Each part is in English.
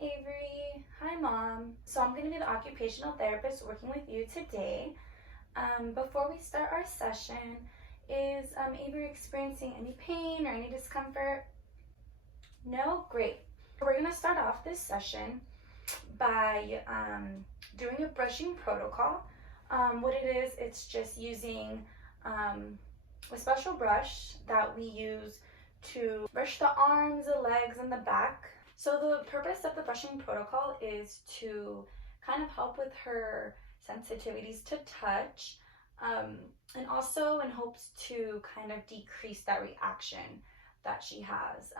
Avery. Hi, Mom. So I'm going to be the occupational therapist working with you today. Before we start our session, is Avery experiencing any pain or any discomfort? No? Great. We're going to start off this session by doing a brushing protocol. What it is, it's just using a special brush that we use to brush the arms, the legs, and the back. So the purpose of the brushing protocol is to kind of help with her sensitivities to touch, and also in hopes to kind of decrease that reaction that she has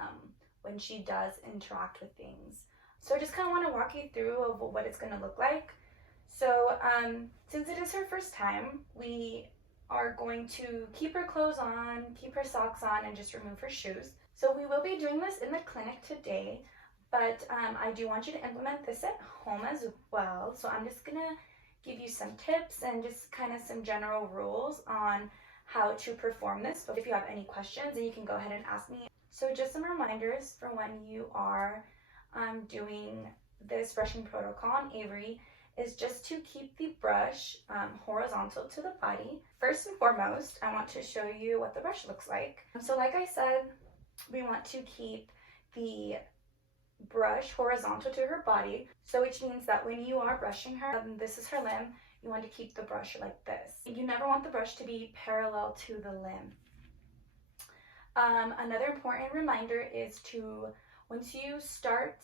when she does interact with things. So I just kind of want to walk you through of what it's going to look like. So since it is her first time, we are going to keep her clothes on, keep her socks on, and just remove her shoes. So we will be doing this in the clinic today, but I do want you to implement this at home as well. So I'm just gonna give you some tips and just kind of some general rules on how to perform this. But if you have any questions, then you can go ahead and ask me. So just some reminders for when you are doing this brushing protocol on Avery is just to keep the brush horizontal to the body. First and foremost, I want to show you what the brush looks like. So like I said, we want to keep the brush horizontal to her body, so which means that when you are brushing her, this is her limb, you want to keep the brush like this. You never want the brush to be parallel to the limb. Another important reminder is to, once you start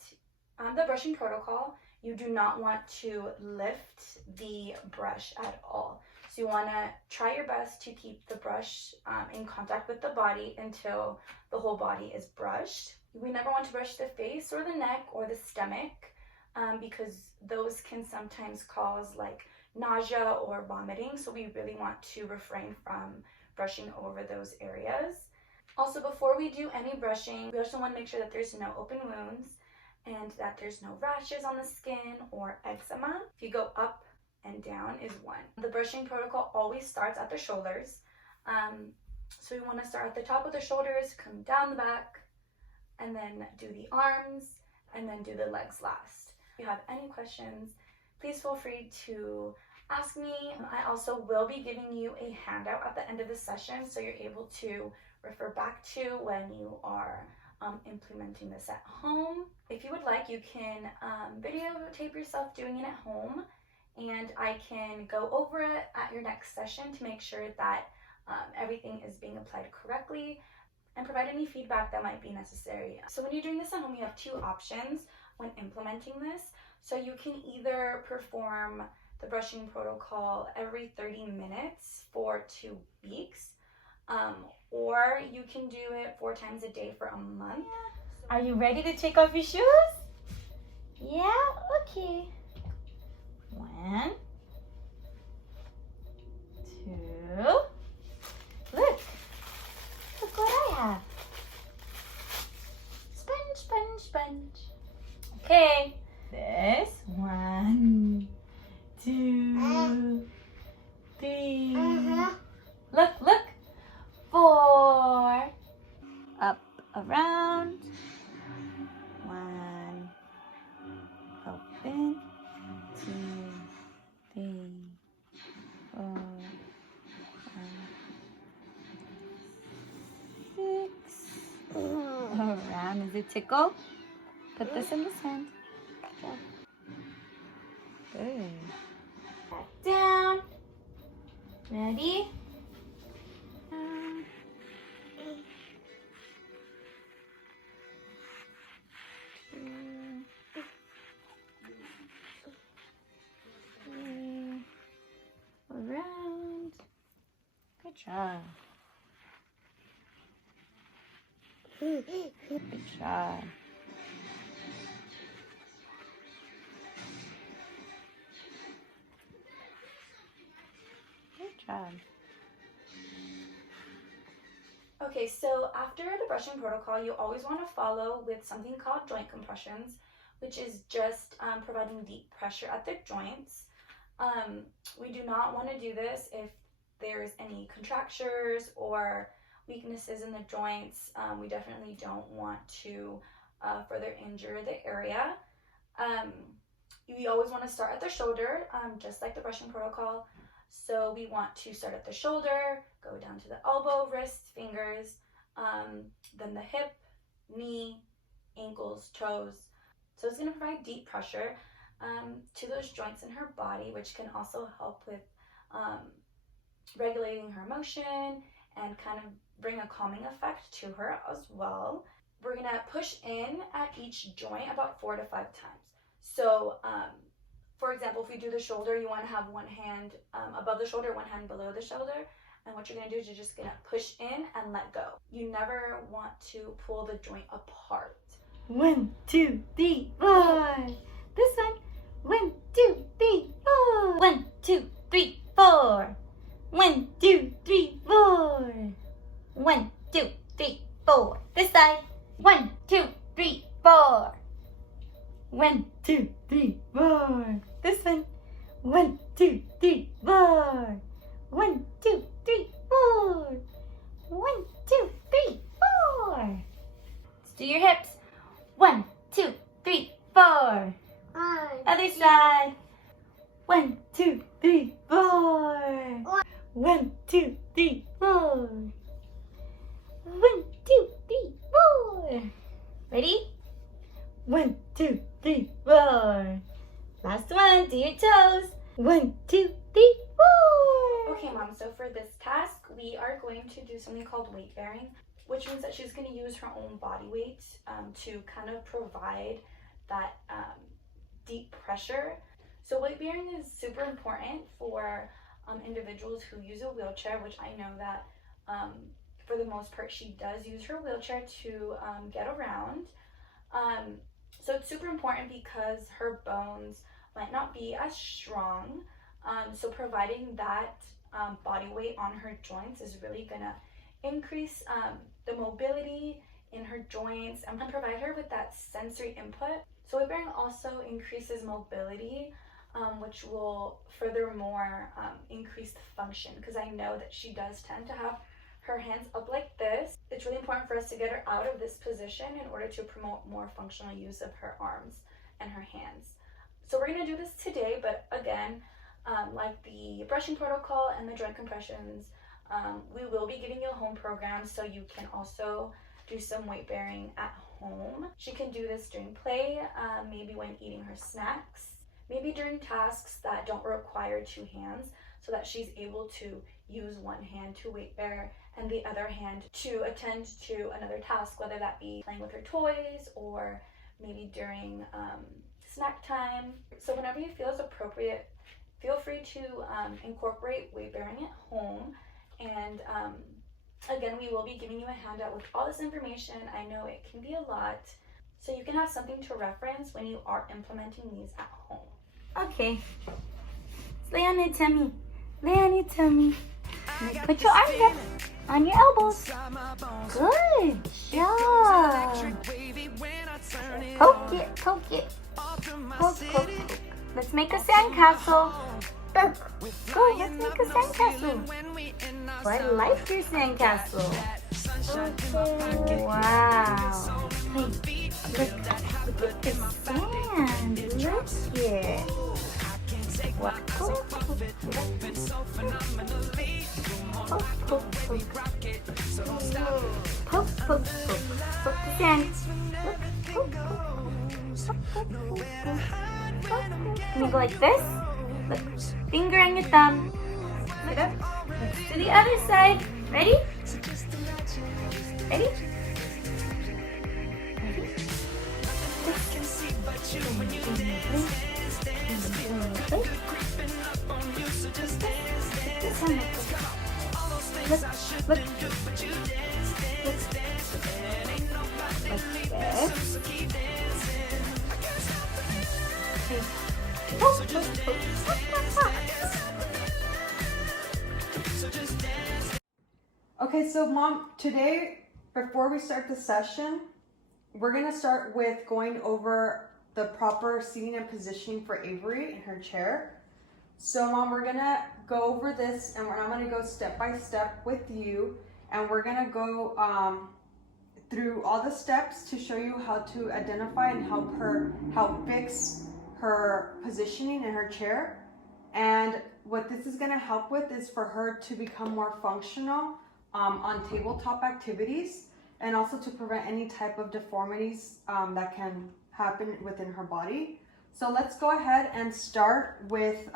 the brushing protocol, you do not want to lift the brush at all. So you want to try your best to keep the brush in contact with the body until the whole body is brushed. We never want to brush the face or the neck or the stomach because those can sometimes cause like nausea or vomiting. So we really want to refrain from brushing over those areas. Also, before we do any brushing, we also want to make sure that there's no open wounds and that there's no rashes on the skin or eczema. If you go up and down is 1. The brushing protocol always starts at the shoulders. So we want to start at the top of the shoulders, come down the back, and then do the arms, and then do the legs last. If you have any questions, please feel free to ask me. I also will be giving you a handout at the end of the session, so you're able to refer back to when you are implementing this at home. If you would like, you can videotape yourself doing it at home, and I can go over it at your next session to make sure that everything is being applied correctly and provide any feedback that might be necessary. So when you're doing this at home, you have 2 options when implementing this. So you can either perform the brushing protocol every 30 minutes for 2 weeks, or you can do it 4 times a day for a month. Are you ready to take off your shoes? Yeah? Okay. 1, 2. Look what I have. Sponge, sponge, sponge. Okay. This 1, 2, 3. Look. 4. Up, around. 1. Open. 2, 3, 4, 5, 6. Around. Is it tickle? Put this in the sand. Good. Back down. Ready? Around. Good job. Good job. Good job. Okay, so after the brushing protocol, you always want to follow with something called joint compressions, which is just providing deep pressure at the joints. We do not want to do this if there's any contractures or weaknesses in the joints. We definitely don't want to further injure the area. We always want to start at the shoulder, just like the brushing protocol. So we want to start at the shoulder, go down to the elbow, wrist, fingers, then the hip, knee, ankles, toes. So it's going to provide deep pressure to those joints in her body, which can also help with regulating her motion and kind of bring a calming effect to her as well. We're going to push in at each joint about 4 to 5 times. So, for example, if we do the shoulder, you want to have one hand above the shoulder, one hand below the shoulder. And what you're going to do is you're just going to push in and let go. You never want to pull the joint apart. 1, 2, 3, 4. This one. 1, 2, 3, 4. 1, 2, 3, 4. 1, 2, 3, 4. 1, 2, 3, 4. This side. 1, 2, 3, 4. 1, 2, 3, 4. This one. 1, 2, 3, 4. 1, 2, 3, 4. 1, 2, 3, 4. Let's do your hips. 1, 2, 3, 4. Other side. 1, 2, 3, 4. 1, 2, 3, 4. 1, 2, 3, 4. Ready? 1, 2, 3, 4. Last one. Do your toes. 1, 2, 3, 4. Okay, Mom, so for this task, we are going to do something called weight bearing, which means that she's going to use her own body weight to kind of provide that deep pressure. So weight bearing is super important for individuals who use a wheelchair, which I know that for the most part she does use her wheelchair to get around. So it's super important because her bones might not be as strong. So providing that body weight on her joints is really gonna increase the mobility in her joints and provide her with that sensory input. So weight bearing also increases mobility, which will furthermore increase the function, because I know that she does tend to have her hands up like this. It's really important for us to get her out of this position in order to promote more functional use of her arms and her hands. So we're going to do this today, but again, like the brushing protocol and the joint compressions, we will be giving you a home program so you can also do some weight bearing at home. She can do this during play, maybe when eating her snacks, maybe during tasks that don't require 2 hands, so that she's able to use one hand to weight bear and the other hand to attend to another task, whether that be playing with her toys or maybe during snack time. So whenever you feel is appropriate, feel free to incorporate weight bearing at home. And again, we will be giving you a handout with all this information. I know it can be a lot, so you can have something to reference when you are implementing these at home. Okay. Lay on your tummy. Lay on your tummy. Put your arms up on your elbows. Good job. Poke it, poke it. Poke, poke, poke. Let's make a sandcastle. Go, let's make a sandcastle. Oh, I like your sandcastle. Okay. Wow. Hey, look at the sand. Look it. What? Poke, poke, poke, poke, poke the sand. Look, poke, poke. Can you go like this? Look, finger on your thumb. Look up. Let's do the other side. Ready? Ready? Look, look, look, like this. Okay, so Mom, today, before we start the session, we're going to start with going over the proper seating and positioning for Avery in her chair. So Mom, we're going to go over this, and I'm going to go step by step with you, and we're going to go through all the steps to show you how to identify and help fix her positioning in her chair. And what this is going to help with is for her to become more functional on tabletop activities, and also to prevent any type of deformities that can happen within her body. So let's go ahead and start with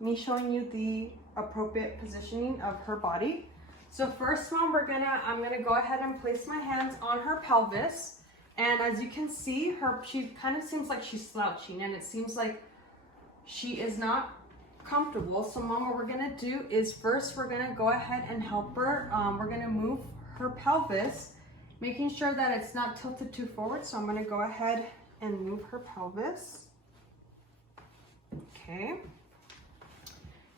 me showing you the appropriate positioning of her body. So first, Mom, I'm gonna go ahead and place my hands on her pelvis. And as you can see, she kind of seems like she's slouching, and it seems like she is not comfortable. So Mom, what we're gonna do is first we're gonna go ahead and help her. We're gonna move her pelvis, making sure that it's not tilted too forward. So I'm gonna go ahead and move her pelvis. Okay.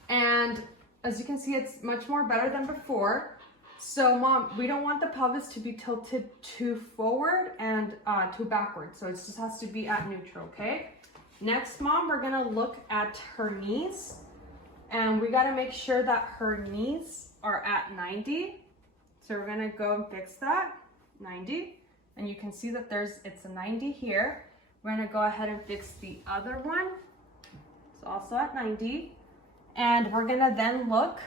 And as you can see, it's much more better than before. So Mom, we don't want the pelvis to be tilted too forward and too backward. So it just has to be at neutral, okay? Next, Mom, we're gonna look at her knees, and we gotta make sure that her knees are at 90. So we're gonna go and fix that, 90. And you can see that it's a 90 here. We're gonna go ahead and fix the other one. It's also at 90. And we're gonna then look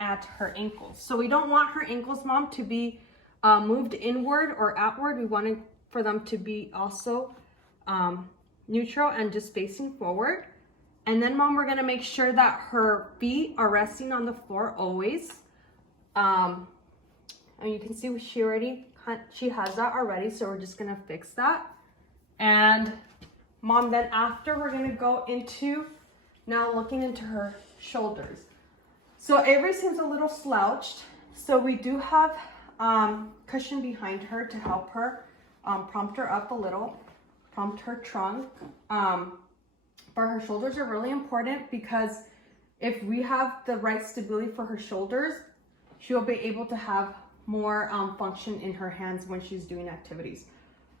at her ankles. So we don't want her ankles, Mom, to be moved inward or outward. We want for them to be also neutral and just facing forward. And then, Mom, we're gonna make sure that her feet are resting on the floor always. And you can see she has that already, so we're just gonna fix that. And Mom, then after we're gonna go into now looking into her shoulders. So Avery seems a little slouched, so we do have cushion behind her to help her prompt her up a little, prompt her trunk. But her shoulders are really important, because if we have the right stability for her shoulders, she'll be able to have more function in her hands when she's doing activities.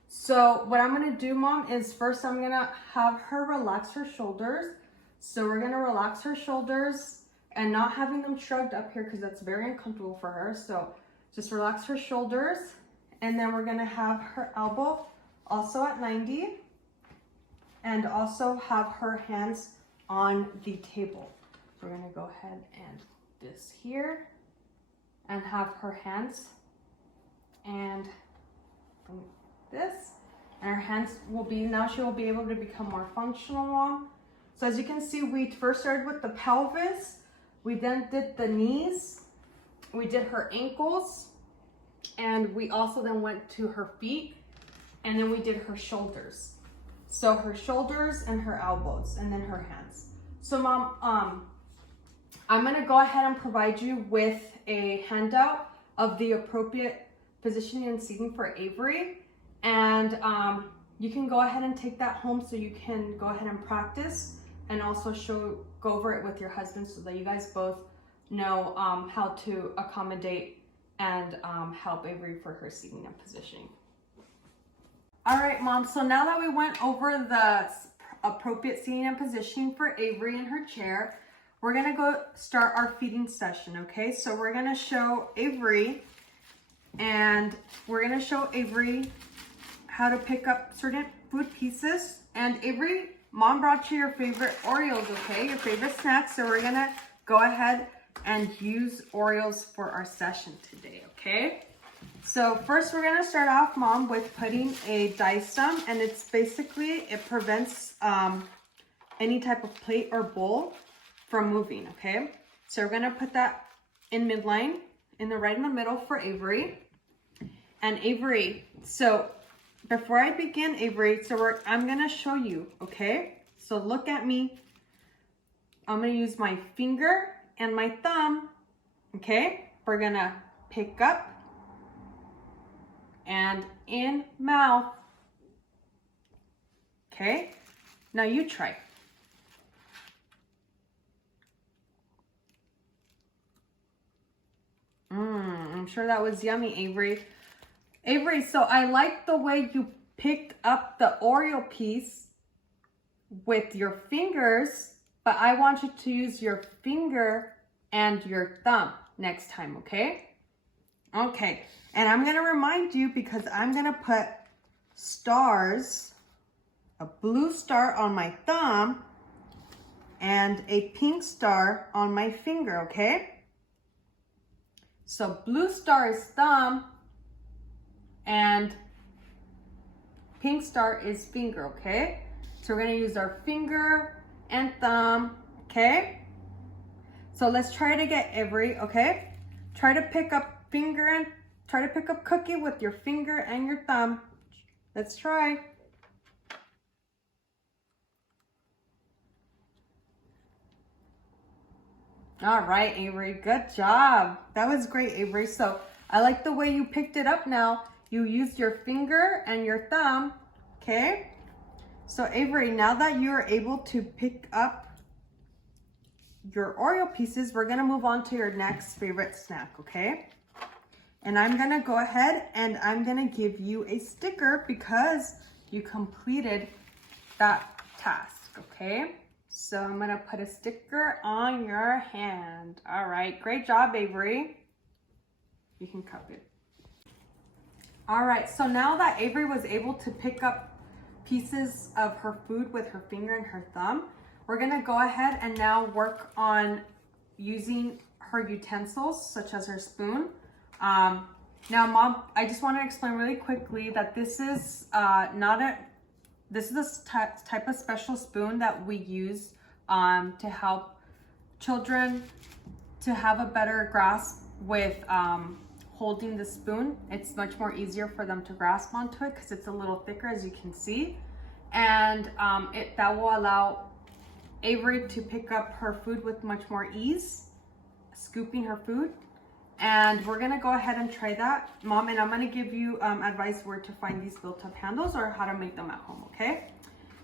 So what I'm gonna do, Mom, is first I'm gonna have her relax her shoulders. So we're gonna relax her shoulders and not having them shrugged up here, because that's very uncomfortable for her. So just relax her shoulders, and then we're gonna have her elbow also at 90, and also have her hands on the table. So we're gonna go ahead and this here, and have her hands and this, and her hands will be, now she will be able to become more functional, Mom. So as you can see, we first started with the pelvis, we then did the knees, we did her ankles, and we also then went to her feet, and then we did her shoulders. So her shoulders and her elbows, and then her hands. So Mom, I'm gonna go ahead and provide you with a handout of the appropriate positioning and seating for Avery. And you can go ahead and take that home, so you can go ahead and practice, and also go over it with your husband, so that you guys both know how to accommodate and help Avery for her seating and positioning. All right, Mom, so now that we went over the appropriate seating and positioning for Avery in her chair, we're gonna go start our feeding session, okay? So we're gonna show Avery, and we're gonna show Avery how to pick up certain food pieces. And Avery, Mom brought you your favorite Oreos, okay? Your favorite snacks. So we're gonna go ahead and use Oreos for our session today, okay? So first we're gonna start off, Mom, with putting a Dicem, and it's basically, it prevents any type of plate or bowl from moving, okay? So we're gonna put that in midline, right in the middle for Avery. And Avery, so before I begin, Avery, I'm gonna show you, okay? So look at me. I'm gonna use my finger and my thumb, okay? We're gonna pick up and in mouth, okay? Now you try. I'm sure that was yummy, Avery. Avery, so I like the way you picked up the Oreo piece with your fingers, but I want you to use your finger and your thumb next time, okay? Okay, and I'm gonna remind you because I'm gonna put stars, a blue star on my thumb and a pink star on my finger, okay? So blue star is thumb and pink star is finger, okay? So we're gonna use our finger and thumb, okay? So let's try to get Avery, okay? Try to pick up Cookie with your finger and your thumb. Let's try. All right, Avery, good job. That was great, Avery. So I like the way you picked it up now. You used your finger and your thumb, okay? So Avery, now that you are able to pick up your Oreo pieces, we're gonna move on to your next favorite snack, okay? And I'm gonna go ahead and I'm gonna give you a sticker because you completed that task, okay? So I'm gonna put a sticker on your hand. All right, great job, Avery. You can cup it. All right, so now that Avery was able to pick up pieces of her food with her finger and her thumb, we're gonna go ahead and now work on using her utensils, such as her spoon. Now, Mom, I just want to explain really quickly that this is this is a type of special spoon that we use to help children to have a better grasp with holding the spoon. It's much more easier for them to grasp onto it because it's a little thicker, as you can see, and that will allow Avery to pick up her food with much more ease, scooping her food. And we're gonna go ahead and try that, Mom, and I'm gonna give you advice where to find these built-up handles or how to make them at home, okay?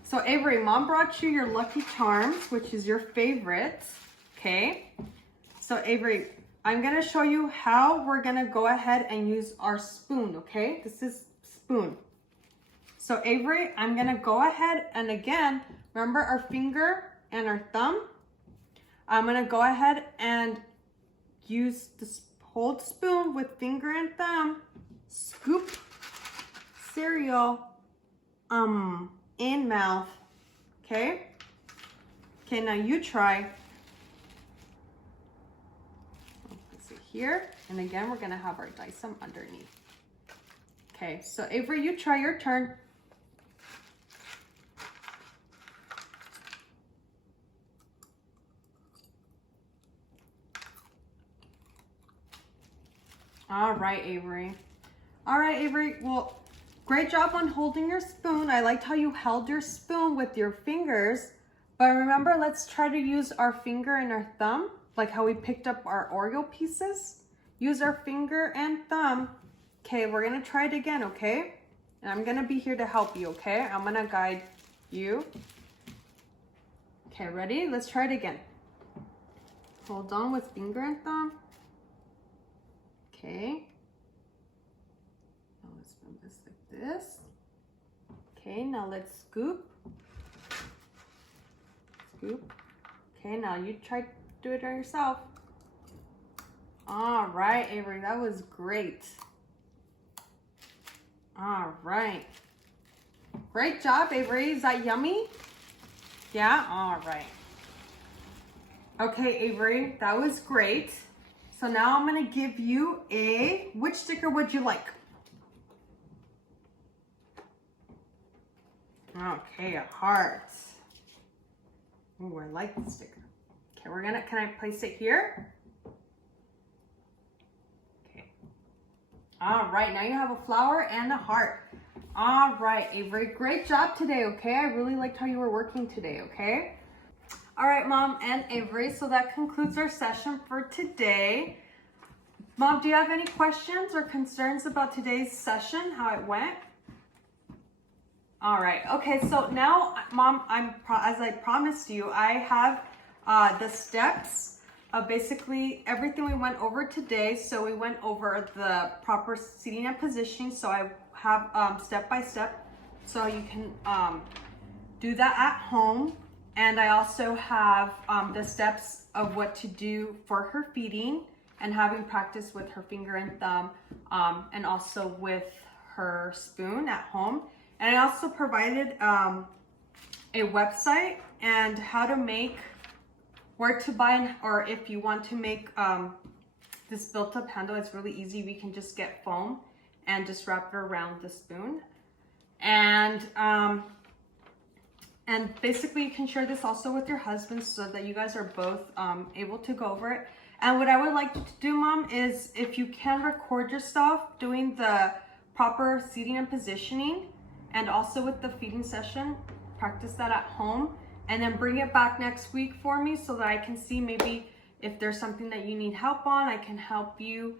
So Avery, Mom brought you your Lucky Charms, which is your favorite, okay? So Avery, I'm gonna show you how we're gonna go ahead and use our spoon, okay? This is spoon. So Avery, I'm gonna go ahead and again, remember our finger and our thumb? I'm gonna go ahead and use the hold spoon with finger and thumb, scoop cereal in mouth, okay? Okay, now you try. Let's see here, and again, we're gonna have our Dyson underneath. Okay, so Avery, you try, your turn. All right, Avery. All right, Avery. Well, great job on holding your spoon. I liked how you held your spoon with your fingers. But remember, let's try to use our finger and our thumb, like how we picked up our Oreo pieces. Use our finger and thumb. Okay, we're gonna try it again, okay? And I'm gonna be here to help you, okay? I'm gonna guide you. Okay, ready? Let's try it again. Hold on with finger and thumb. Okay, now let's move this like this. Okay, now let's scoop. Scoop. Okay, now you try to do it on yourself. All right, Avery, that was great. All right. Great job, Avery. Is that yummy? Yeah? All right. Okay, Avery, that was great. So now I'm gonna give you which sticker would you like? Okay, a heart. Oh, I like the sticker. Okay, can I place it here? Okay. All right, now you have a flower and a heart. All right, Avery, great job today, okay? I really liked how you were working today, okay? All right, Mom and Avery, so that concludes our session for today. Mom, do you have any questions or concerns about today's session, how it went? All right, okay, so now, Mom, as I promised you, I have the steps of basically everything we went over today. So we went over the proper seating and positioning, so I have step by step, so you can do that at home. And I also have the steps of what to do for her feeding and having practice with her finger and thumb, and also with her spoon at home. And I also provided a website and how to make, where to buy, or if you want to make this built-up handle, it's really easy. We can just get foam and just wrap it around the spoon. And basically you can share this also with your husband so that you guys are both able to go over it. And what I would like you to do, Mom, is if you can record yourself doing the proper seating and positioning, and also with the feeding session, practice that at home, and then bring it back next week for me so that I can see maybe if there's something that you need help on, I can help you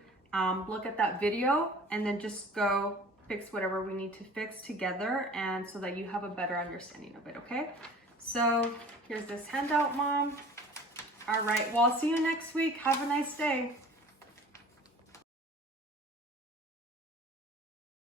look at that video and then just go fix whatever we need to fix together, and so that you have a better understanding of it, okay? So here's this handout, Mom. All right, well, I'll see you next week. Have a nice day.